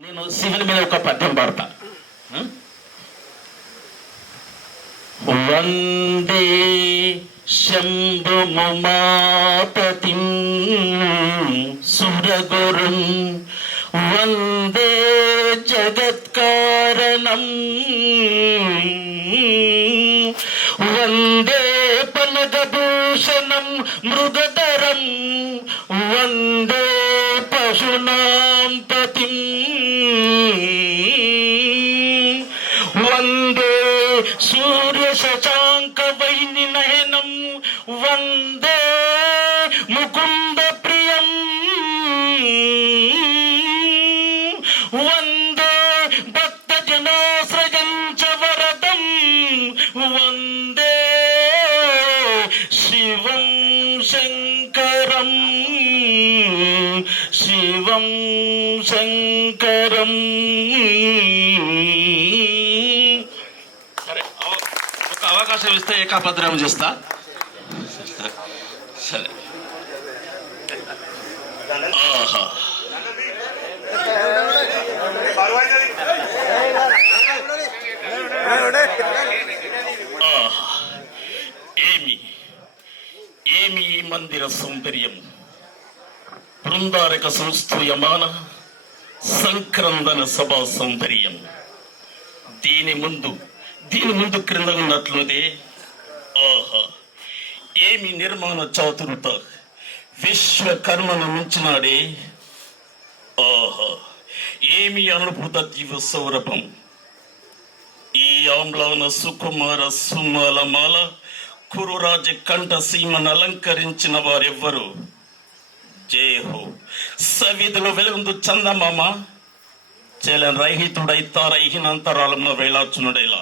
నేను శివుని మీద ఒక పద్యం పాడతా. వందే శంభుమాపతిం సురగురుం వందే జగత్కారణం వందే పనగభూషణం మృగధరం వందే పశూనాం పతిం వందే సూర్య శశాంక వైనినయనం వందే ముకుంద ప్రియం వందే భక్త జనాశ్రయంచ వరదం వందే శివం శంకరం శివం శంకరం. సరే, ఒక అవకాశం ఇస్తే ఏకాపద్రం చేస్తా. సరే. ఆహా, ఏమి ఏమి ఈ మందిర సౌందర్యం, బృందారక సంస్థూయమాన సంక్రందన సభా సౌందర్యం. దీని ముందు క్రింద ఉన్నట్లుదే. ఆహా, ఏమి నిర్మాణ చాతురత, విశ్వకర్మను మించినాడే. ఆహా, ఏమి అనుభూత దివ్య సౌరభం. ఈ ఆమ్లాన సుకుమార సుమలమాల కురురాజ కంఠ సీమను అలంకరించిన వారెవ్వరు? జయహో సవిధులు వెలుగుందు చందమామ చలన్ రహితుడై తారహినంతరాలంలో వేలాచునుడేలా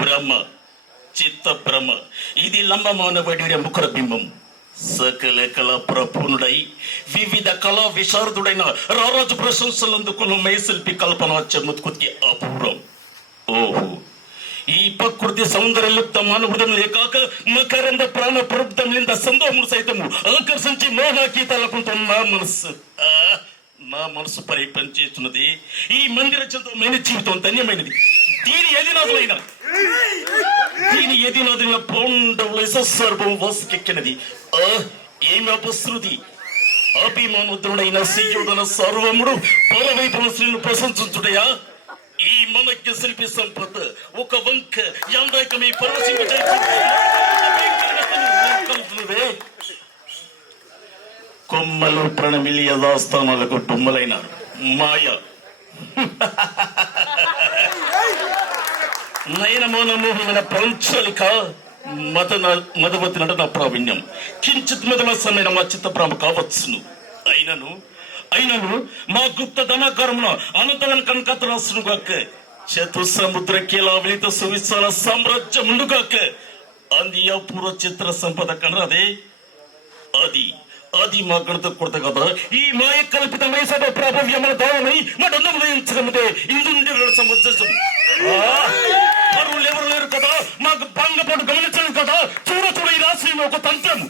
బ్రహ్మ చిత్త బ్రహ్మ ఇది లంబమానబడి ముఖర బింబం. సకల కళా ప్రపూర్ణుడై వివిధ కళా విశారదుడైన రారాజు ప్రశంసలు అందుకున్న మైశిల్పి కల్పన చెమ్ముతుకి అపూర్వం. ఓహో, ఈ ప్రకృతి సౌందర్యయుక్త మానవుడం లేకాక మకరంద ప్రాణ ప్రబుద్ధంలింద సందోములు సైతము ఆకర్షించి మోహాకీతాలకుంటున్న నా మనసు పరి పనిచేస్తున్నది. ఈ మందిర చందమైన జీవితం ధన్యమైనది. దీని ఎదినాదుల పౌండవుల సర్వం వాసుకెక్కినది. ఏమి అపశృతి! అభిమానుద్రుడైన శ్రీయోధన సార్వముడు పరవైపున శ్రీను ప్రశంసించుటయా? ఈ మనజ్ఞ శిల్పి సంపద ఒక వంక యాందాకమే పరవశింపజేస్తున్నదే. కొమ్మలు ప్రణమిలి యథాస్థానాలకు డుమ్మలైనారు. మాయ నయనమోనమోహమైన పంచలిక మధువతి నటన ప్రావీణ్యం కించిత్ మధులసమైన మా చిత్తప్రామ కావచ్చును. అయినను మా గుప్త ధనాకారమున అనంతమైన కనకతరాసునుగాక చతుసముద్ర కీలావిలిత సువిశాల సామ్రాజ్యం ఉండుగాక. అంది అపూర్వ చిత్ర సంపద కనరాదే. అది మా గణత కొడత కదా. ఈ మాయ కల్పితమై సభ ప్రాభవ్యమైన దావమై మడందములయించగలదే ఇందు సంవత్సరం. పరువులు ఎవరు లేరు కదా, మాకు భంగపాటు గమనించలేదు కదా. చూడ ఈ రాశి ఒక తంత్రం,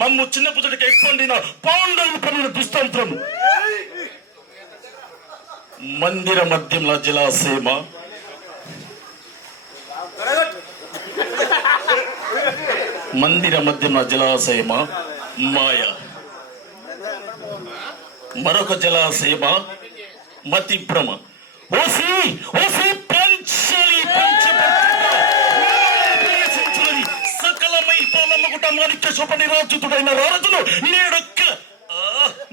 మమ్ము చిన్న పుజడికి ఎక్కువండిన పాండవులు పనుల దుస్తంత్రం. మందిర మధ్యంలో జలాశయమ మాయ, మరొక జలాశయమ మతి భ్రమ. సకలమై పాలమ్మగుట మాణిక్య శోభని రాజుతుడైన రాజులు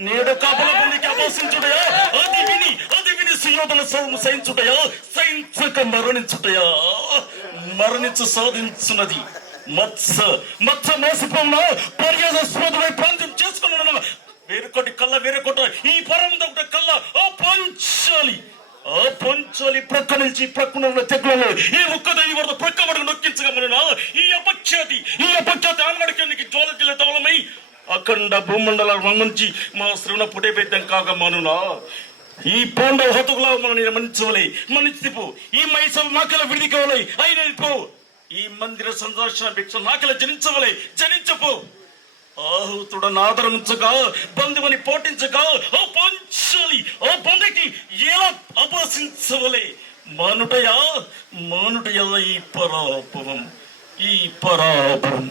నేడొక్క అబలపునికి అభాసించుటయా? అది విని సుయోధన సహించుటయా? సహించక మరణించు సాధించున్నది. మత్స మోసపోన పర్యాద స్మృతులై ప్రాంతం చేసుకున్న వేరుకొట్టి కళ్ళ వేరుకొట్ట ఈ పరమదొకట కళ్ళ ఆ పంచాలి ప్రక్క నుంచి ప్రక్కన తెగులలో ఈ ఒక్కదాని వరద ప్రక్క వరకు నొక్కించగమనునా? ఈ అపఖ్యాతి ఆనవాడికి జ్వాల జిల్ల దవలమై అఖండ భూమండల మంచి మా శ్రవణ పుటే పెద్దం కాగమనునా? ఈ పాండవ హతుకులా మనం మన్నించవలే, మన్నించిపో. ఈ మైసభ మాకల విడిది కావాలి అయిన పో. ఈ మందిర సందర్శన భిక్ష నాకెల జనించపో. ఆహుతుడను ఆదరించగా బంధువుని పోటించగా పంచ అపహసించాలి, ఆ బండకి ఎలా అపహసించవలే మానుటయా మానుటయా ఈ పరాపరం.